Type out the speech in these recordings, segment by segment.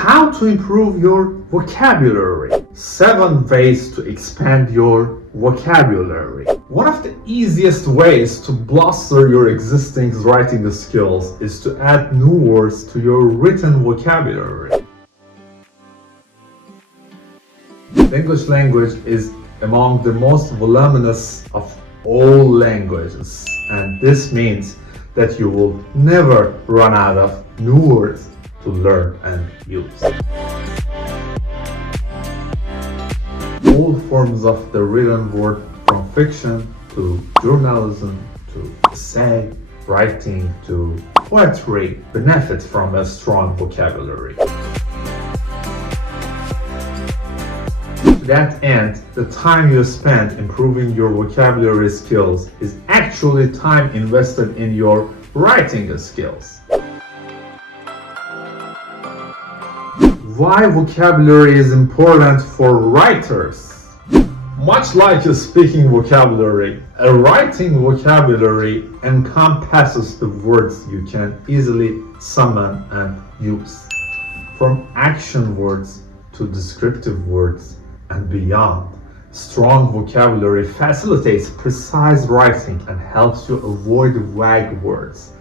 How to improve your vocabulary. 7 ways to expand your vocabulary. One of the easiest ways to bolster your existing writing skills is to add new words to your written vocabulary. The English language is among the most voluminous of all languages, and this means that you will never run out of new words to learn and use. All forms of the written word, from fiction to journalism to essay writing to poetry, benefit from a strong vocabulary. To that end, the time you spend improving your vocabulary skills is actually time invested in your writing skills. Why vocabulary is important for writers? Much like a speaking vocabulary, a writing vocabulary encompasses the words you can easily summon and use. From action words to descriptive words and beyond, strong vocabulary facilitates precise writing and helps you avoid vague words.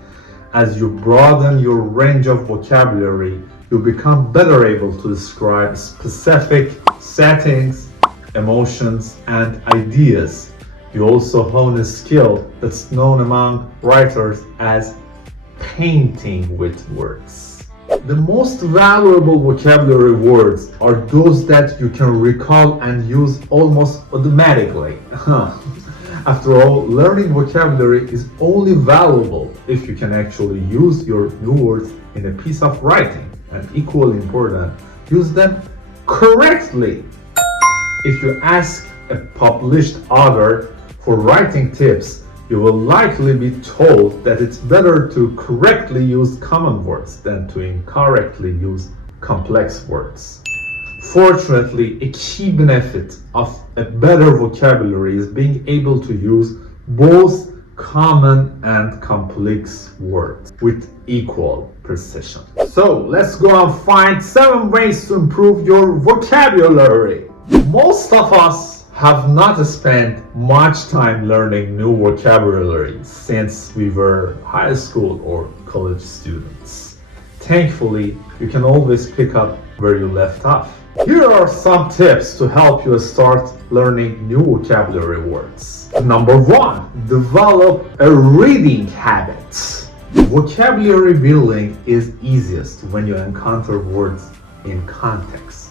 As you broaden your range of vocabulary, you become better able to describe specific settings, emotions, and ideas. You also hone a skill that's known among writers as painting with words. The most valuable vocabulary words are those that you can recall and use almost automatically. After all, learning vocabulary is only valuable if you can actually use your new words in a piece of writing, and equally important, use them correctly. If you ask a published author for writing tips, you will likely be told that it's better to correctly use common words than to incorrectly use complex words. Fortunately, a key benefit of a better vocabulary is being able to use both common and complex words with equal precision. So let's go and find 7 ways to improve your vocabulary. Most of us have not spent much time learning new vocabulary since we were high school or college students. Thankfully, you can always pick up where you left off. Here are some tips to help you start learning new vocabulary words. Number 1, develop a reading habit. Vocabulary building is easiest when you encounter words in context.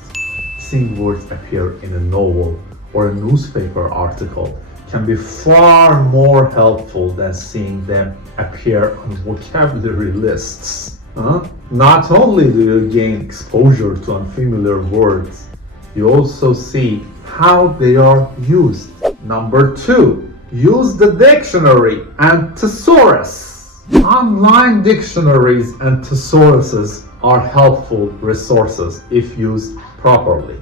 Seeing words appear in a novel or a newspaper article can be far more helpful than seeing them appear on vocabulary lists. Not only do you gain exposure to unfamiliar words, you also see how they are used. Number 2, use the dictionary and thesaurus. Online dictionaries and thesauruses are helpful resources if used properly.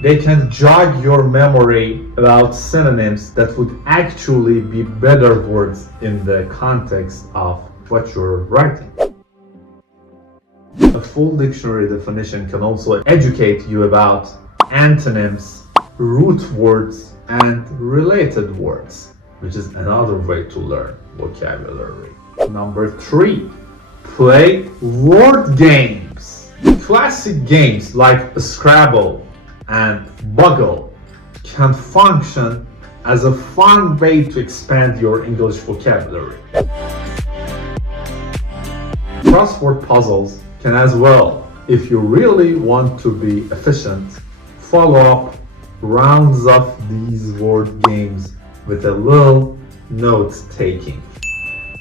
They can jog your memory about synonyms that would actually be better words in the context of what you're writing. A full dictionary definition can also educate you about antonyms, root words, and related words, which is another way to learn vocabulary. Number 3, play word games. Classic games like Scrabble and Buggle can function as a fun way to expand your English vocabulary. Crossword puzzles can as well. If you really want to be efficient, follow up rounds of these word games with a little note-taking.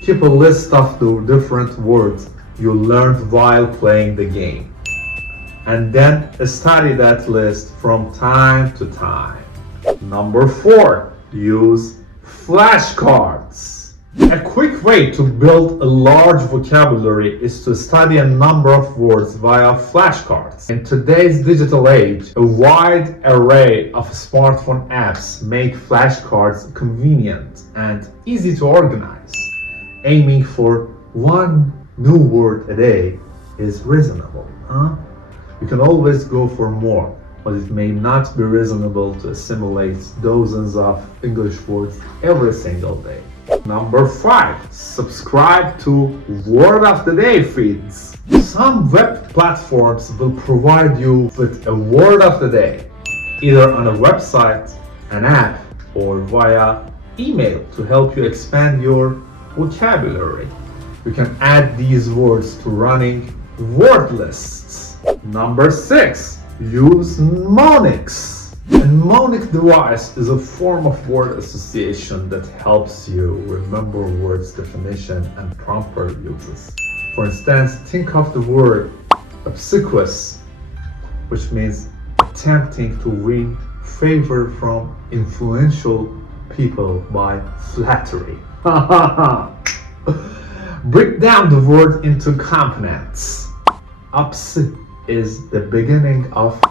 Keep a list of the different words you learned while playing the game, and then study that list from time to time. Number 4, use flashcards. A quick way to build a large vocabulary is to study a number of words via flashcards. In today's digital age, a wide array of smartphone apps make flashcards convenient and easy to organize. Aiming for one new word a day is reasonable, You can always go for more, but it may not be reasonable to assimilate dozens of English words every single day. Number 5. Subscribe to Word of the Day feeds. Some web platforms will provide you with a word of the day, either on a website, an app, or via email to help you expand your vocabulary. You can add these words to running word lists. Number 6. Use mnemonics. A mnemonic device is a form of word association that helps you remember words' definition and proper uses. For instance, think of the word obsequious, which means attempting to win favor from influential people by flattery. Break down the word into components. Obs is the beginning of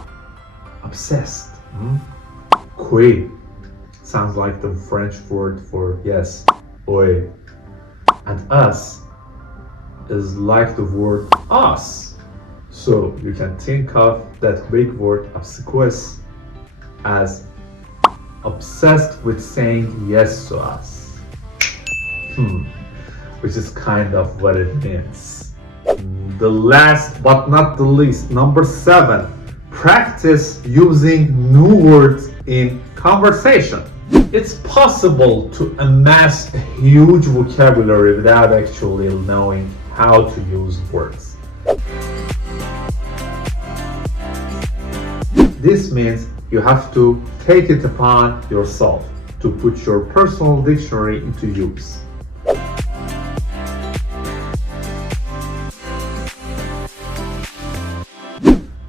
obsessed. Qui sounds like the French word for yes, oi. And us is like the word us. So you can think of that big word obsequious as obsessed with saying yes to us. Which is kind of what it means. The last but not the least, number 7. Practice using new words in conversation. It's possible to amass a huge vocabulary without actually knowing how to use words. This means you have to take it upon yourself to put your personal dictionary into use.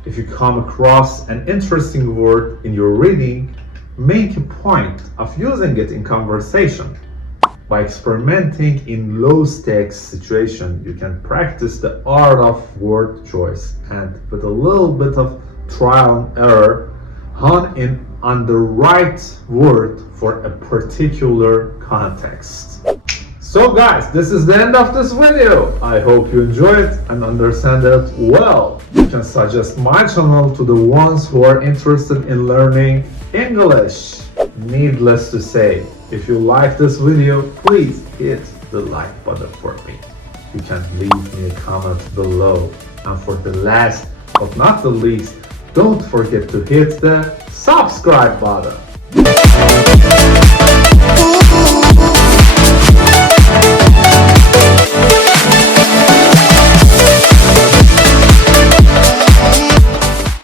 If you come across an interesting word in your reading, make a point of using it in conversation. By experimenting in low-stakes situations, you can practice the art of word choice and, with a little bit of trial and error, hone in on the right word for a particular context. So guys, this is the end of this video. I hope you enjoyed it and understand it well. You can suggest my channel to the ones who are interested in learning English. Needless to say, if you like this video, please hit the like button for me. You can leave me a comment below. And for the last but not the least, don't forget to hit the subscribe button.